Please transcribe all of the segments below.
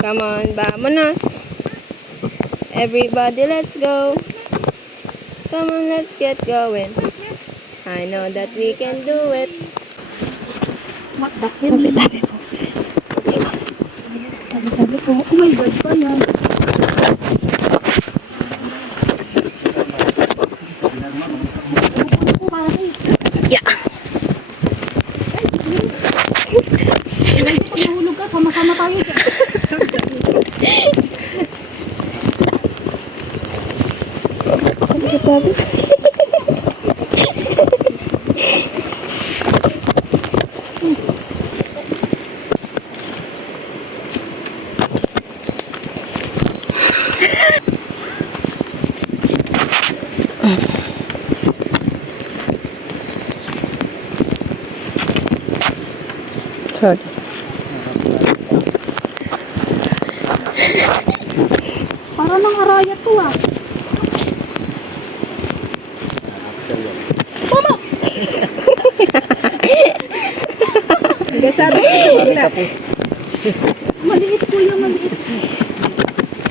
Come on, vámonos. Everybody, let's go. Come on, let's get going. I know that we can do it. What the hell? Sabi ko, oh my God, pa yan. Yeah. Pag nahulog ka, sama-sama tayo dyan. Sorry. Para nang araya to ah. Gasado ko sa bigla. Maliit ko yung maliit.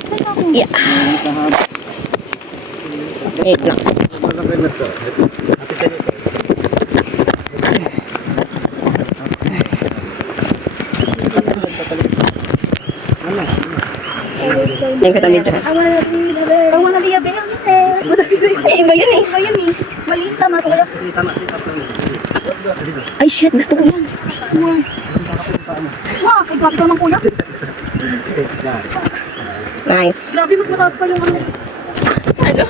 Ay ako. Yeah. Wait lang. Yung katabi dyan. Awan na liya, pero Iba yun eh. Iba yun eh. Maliit tama ko kaya. Ay shit, gusto ko yan. Wow, ay grabe naman kuya. Nice. Grabe, mas mataas pa yung ano. Ano?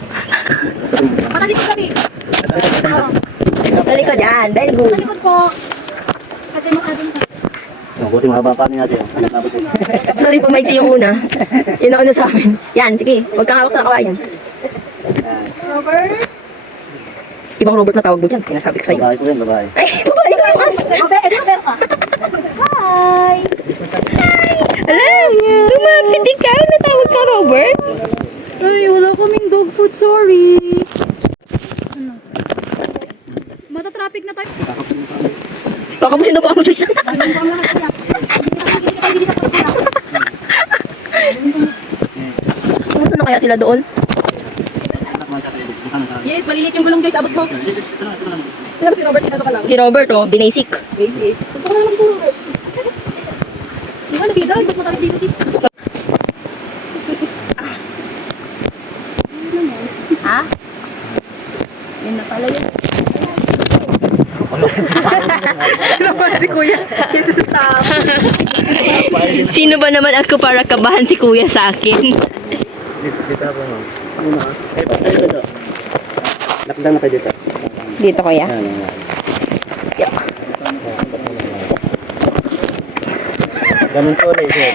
Matalikod kami. Balik ko dyan. Very good. Matalikod ko. Kasi makadin ka. Buti mahaba pa natin. Sorry po, maiksi yung una. Yun ang una sa amin. Yan, sige. Huwag kang hawak sa kawayan. Robert? Ibang Robert na tawag mo dyan. Sinasabi ko sa'yo. Babae ko rin, babae. Ay, babae ko yung as. Robert ka. Hi! Alam, lumapit ikaw. Natawag ka, Robert. Ay, wala kaming dog food, sorry. Ano? Mata-traffic na tayo. Kakapusin na po ako, Joyce. Pumunta na kaya sila doon? Yes, maliliit yung gulong guys, abot mo. Alam si Robert, dito ka lang. Si Robert, oh, binasic. Basic. Gusto ko na naman po, Robert. Di ba, nabida? Gusto mo tayo dito dito. Ha? Yun na pala yun. Naman si Kuya, kasi sa tao. Sino ba naman ako para kabahan si Kuya sa akin? Dito ako, no? Muna ka. Eh, patay dito. Lakdang na kayo dito. Dito, Kuya. Yan, yan. Yeah. Ganun to ulit, sir.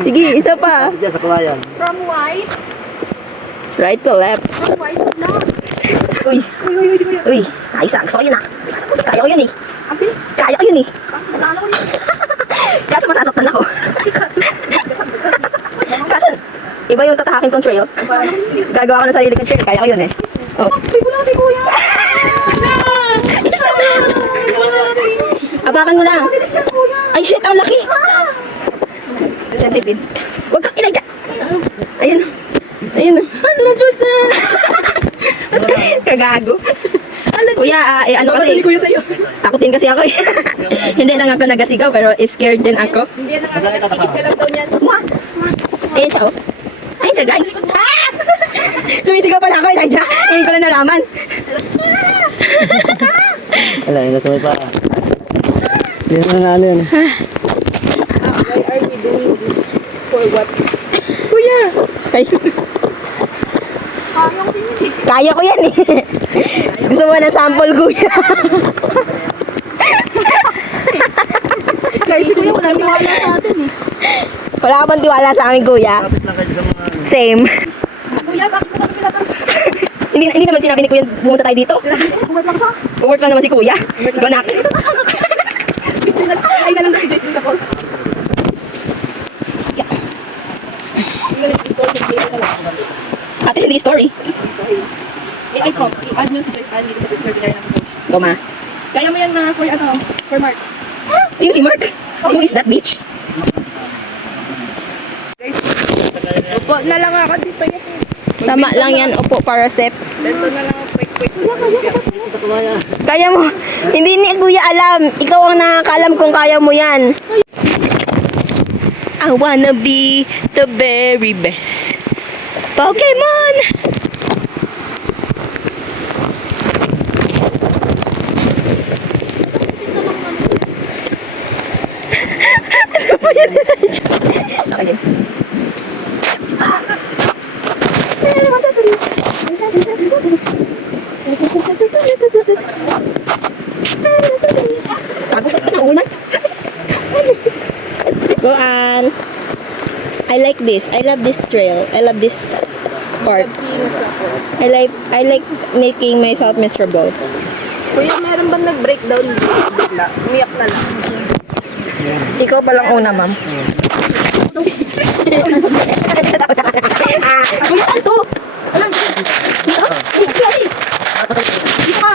Sige, isa pa. Diyan sa kawayan. From white, Right to left. from white to black. Uy, Uy, si Kuya. uy. Ayos ah, gusto ko yun ah. Kaya ko yun eh. Ang bilis. Kaya ko yun eh. Kasi nalala ko yun. Kaso masasaktan ako. Kaso, iba yung tatahakin kong trail. Gagawa ko ng sarili kong trail. Kaya ko yun eh. Oh. Ay, wala kay Kuya. Isa na. Abakan mo na. Bilis yan, Kuya. Ay shit, ang laki. Centipede. Huwag kang inay dyan. Ayun. Ayun. Hala, Diyos na. Kagago. Kuya, ano kasi, Kuya sa'yo. takutin kasi ako eh. Hindi lang ako nagasigaw pero scared din ako. Hindi na nga nakakikis ka lang daw niyan. Mwah! Ayun siya oh. Ayun siya guys. Ah! Sumisigaw pa na ako, Elijah. Ngayon ko lang nalaman. Wala, hindi na pa. Hindi na nga ano yun. Why are we doing this? For what? Kuya! Ay, Kaya ko din yun eh. kaya ko yan eh. Gusto mo ng sample, kuya? Kahit si Kuya, wala tiwala sa atin eh. Wala ka bang tiwala sa amin, kuya? Kapit lang kayo sa mga... Same. Kuya, bakit mo kami pinatang? Hindi naman sinabi ni kuya pumunta tayo dito. Bumat lang ka. Work lang naman si kuya. Gonak. Picture lang. Ay na lang daw si Jason sa post. Ate, hindi story. Ay, po. I-add mo si Jason dito sa picture nila nasa post. Go, ma. Kaya mo yan na for ano, for Mark. Sino si Mark? Who is that bitch? Upo na lang ako dito. Tama lang yan, upo para safe. Dito na lang ako. Quick. Kaya mo. Hindi ni Kuya alam. Ikaw ang nakakaalam kung kaya mo yan. I wanna be the very best Pokemon! Ako din. Go on. I like this. I love this trail. I love this part. I like making myself miserable. Kuya, meron bang nag-breakdown bigla? Umiyak na lang. Ikaw pa lang una, ma'am. Uy, saan to? Alam, dito? Dito ka.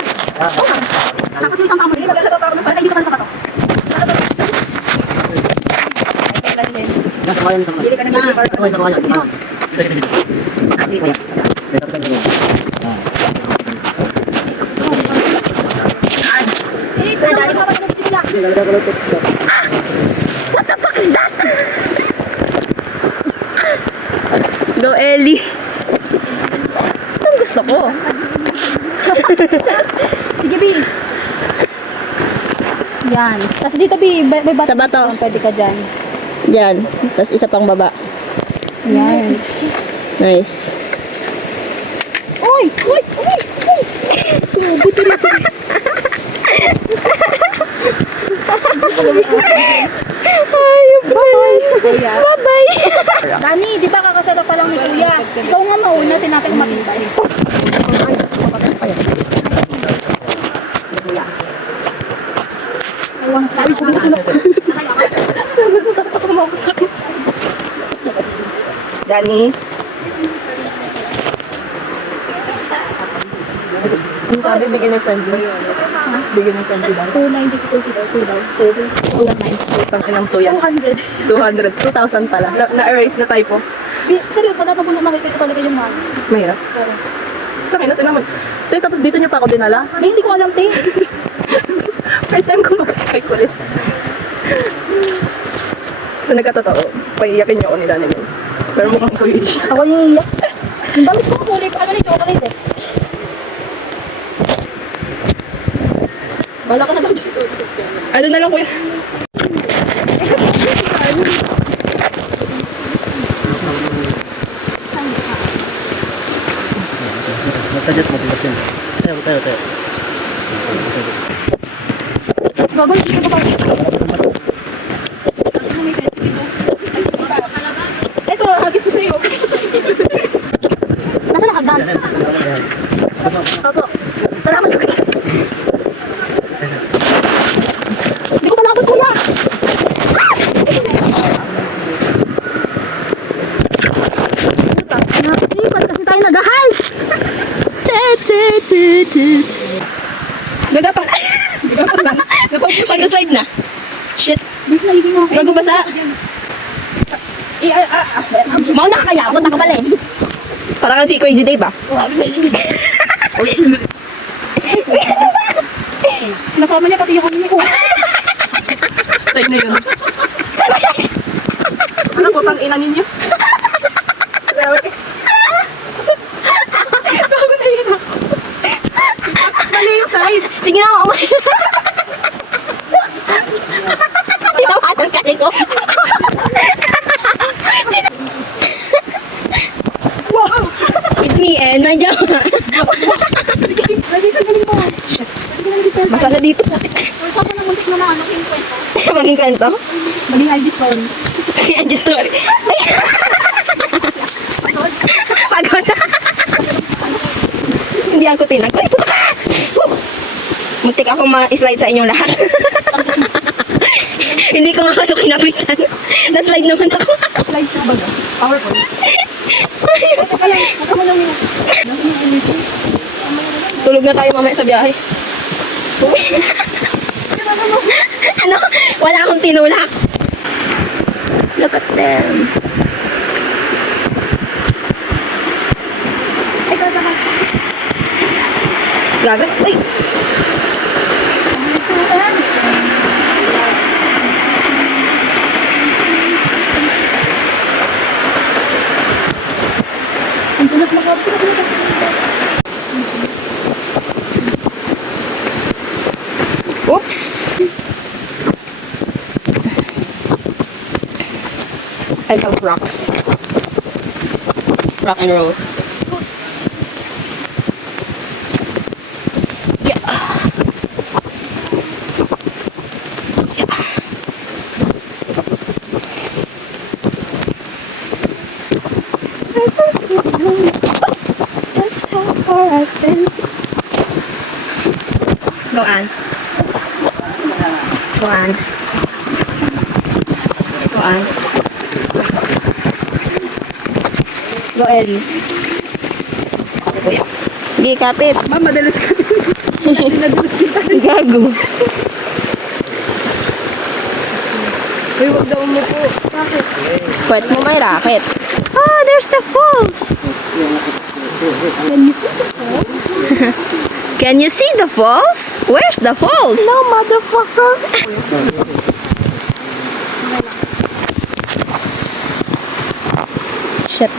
Tapos yung isang tamo nila, para kayo dito ka na sa bato. Nasa kawayan sa Dili ka na nga. kawayan sa kawayan. Dito. Dali ka pa ng sila. What the fuck is that? Go, Ellie. Ito ang gusto ko. Sige, B. Yan. Tapos dito, B. May bato. Sa bato. Pwede ka dyan. Diyan. Tapos isa pang baba. Yan. Nice. Uy! Uy! Uy! Uy! Buti na. Bye-bye. Dani, di ba kakasado pa lang ni Kuya? Ikaw nga mauna, tinapay matintay. Ewan, dali ko dito. Dani. Ano sabi, beginner friendly? Beginner friendly daw. Kulay, hindi ko daw. Kulang na. Utang inang tuyan. 200. 200. 2,000 pala. Na-erase na typo. Seryoso, lahat ng bundok nakita ko talaga yung mahal. Mahirap. Laki na, tinaman. Te, tapos dito niyo pa ako dinala. May hindi ko alam, te. First time ko mag-cycle ulit. So nagkatotoo, paiyakin niyo ako ni Dani yun. Pero mukhang ko yun. Ako yung iyak. Yung damit ko kulay pa, ano na chocolate eh. Wala ka na daw dito. Ano na lang kuya? Magtajat mo, bilas yun. Tayo. Bago, hindi ko pa Ito, hagis ko sa'yo. Nasaan ang hagdan? Opo. Salamat ko. Hindi ko pa nakapag kuya. Nakasipat kasi tayo nagahal. Gagapang. Pag-slide na. Shit. Bis na ibig mo. Bago basa. Mauna ka kaya, punta ka pala eh. Parang kang si Crazy Dave ah. Sinasama niya pati yung kami ko. Slide na yun. Ano putang ina ninyo? Bago na yun. Mali yung side. Sige na, umay. Tinawanan ka rin ko. Wow. It's me and my Jama. Lagi sa galing mo. Shit. Basa na dito. Or saan mo na muntik na ano yung kwento? Maging kwento. Maging ID story. Ayan, just story. Pagod na. Hindi ako tinagay. Muntik ako ma-slide sa inyong lahat. Hindi ko nga kayo kinapitan. Na-slide naman ako. Slide siya ba? PowerPoint. Teka lang, huwag mo lang yun. Tulog na tayo mamaya sa biyahe. Ano? Wala akong tinulak. Look at them. Gaga. Uy! Oops! I love rocks. Rock and roll. Just how far I've been. Go on. Go on. Go on. Go, Ellie. Kuya. Hindi, kapit. Ma'am, madalas ka. Gago. Uy, wag daw mo po. Bakit? Pwet mo may racket. Ah, there's the falls. Can you see the falls? Where's the falls? No, motherfucker. Shit.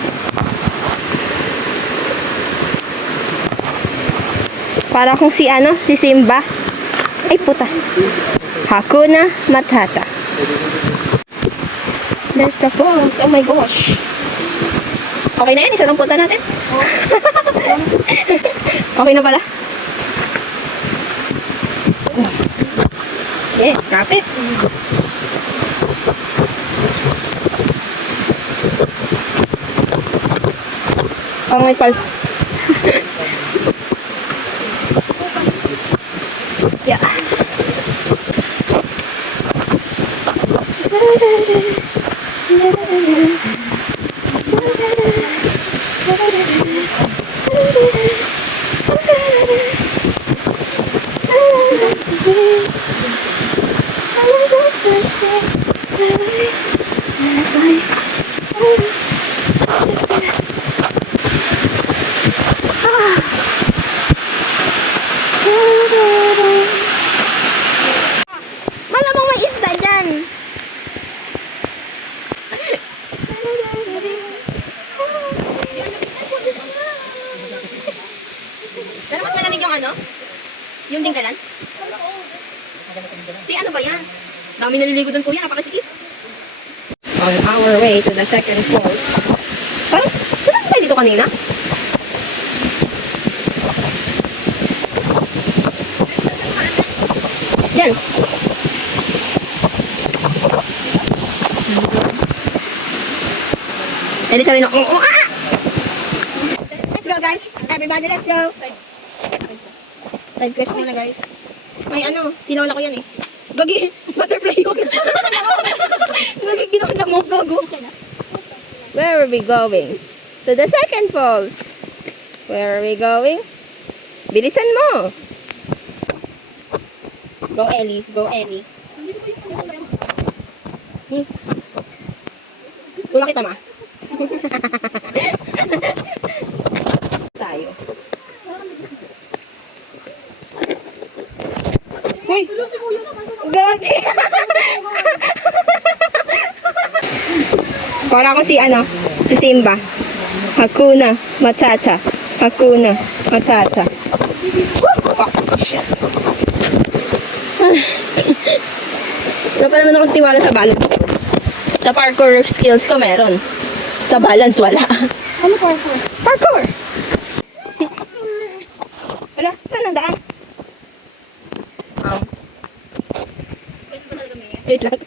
Para kung si ano, si Simba. Ay puta. Hakuna Matata. There's the falls. Oh my gosh. Okay na yan, isa lang punta natin. Okay na pala. Okay, kapit. Oh my god. Yeah. Malamang may isda dyan. Pero mas malamig yung ano? Yung dinggalan? Di ano ba yan? Dami naliligo doon kuya, napakasikip. On our way to the second falls. Parang, saan tayo dito kanina? Diyan. Dali sabi na, Let's go guys. Everybody, let's go. Side quest muna guys. May ano, sinawala ko yan eh. Gagi, butterfly yun. Gagi, ginawala mo, gago. Where are we going? To the second falls. Where are we going? Bilisan mo. Go Ellie, go Ellie. Wala kita ma. Tayo. Uy! Gagi! Para ako si ano, si Simba. Hakuna Matata. Hakuna Matata. Fuck, shit. Wala pa naman akong tiwala sa balance. Sa parkour skills ko meron. Sa balance wala. Ano parkour? Parkour! Wala, saan ang daan? Wait lang.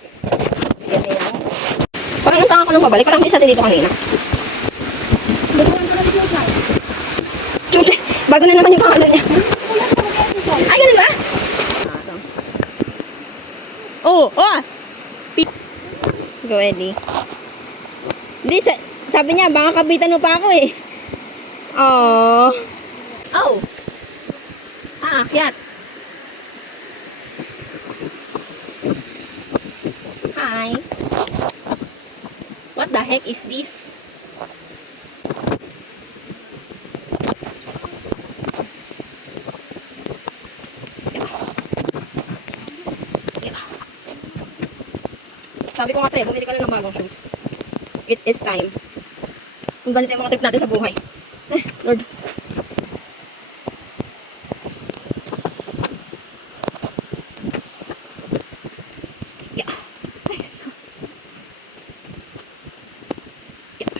Ganyan lang. Parang ang tanga ko nung pabalik. Parang may isa din dito kanina. Chuche, bago na naman yung pangalan niya. Ay, ganun ba? Oh, oh! Go, Eddie. Hindi, sabi niya, baka kabitan mo pa ako eh. Oh. Oh. Akyat. Hi. What the heck is this? Sabi ko nga sa'yo, bumili ka na ng bagong shoes. It is time. Kung ganito yung mga trip natin sa buhay. Lord. Yeah. Ay, so. Yeah.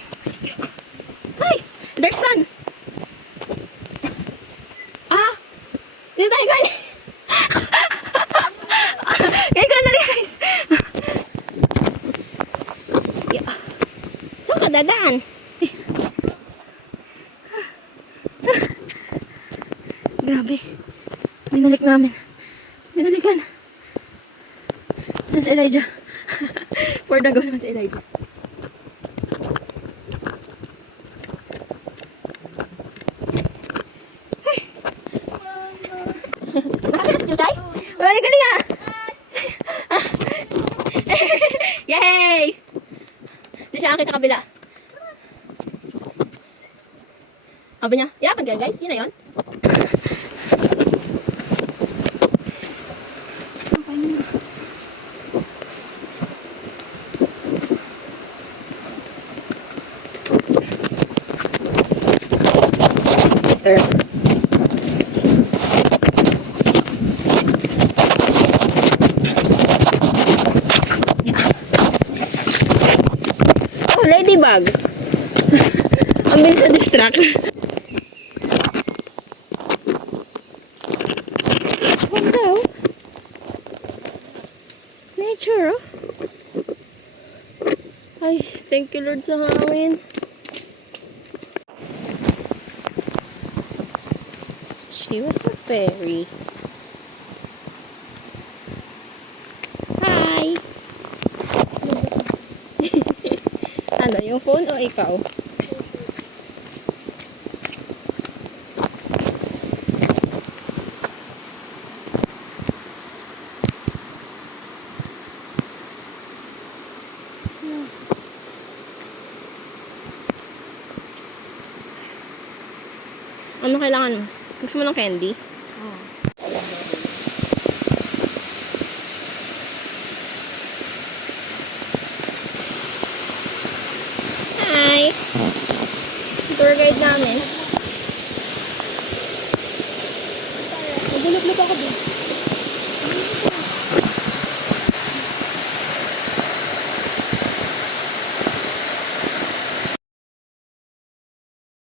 Ay, there's sun. Ah, dito tayo galing. Ngayon ko na na-realize. Yeah. Saan ka dadaan? Grabe. Binalik namin. Binalikan. Yan si Elijah. For the go naman si Elijah. Ay. Nakakita si Jutay? Ay, galing nga. Yay! Hindi siya akit sa kabila. Sabi niya, yapan ka guys. Yun na yun. There. Oh, ladybug. Ang bilis na distract. Ganda oh. Nature oh. Ay, thank you Lord sa hangin. She was a fairy. Hi! Ano, yung phone o ikaw? Ano kailangan mo? Gusto mo ng candy? Oo. Hi! Tour guide namin. Nagulog-log ako din.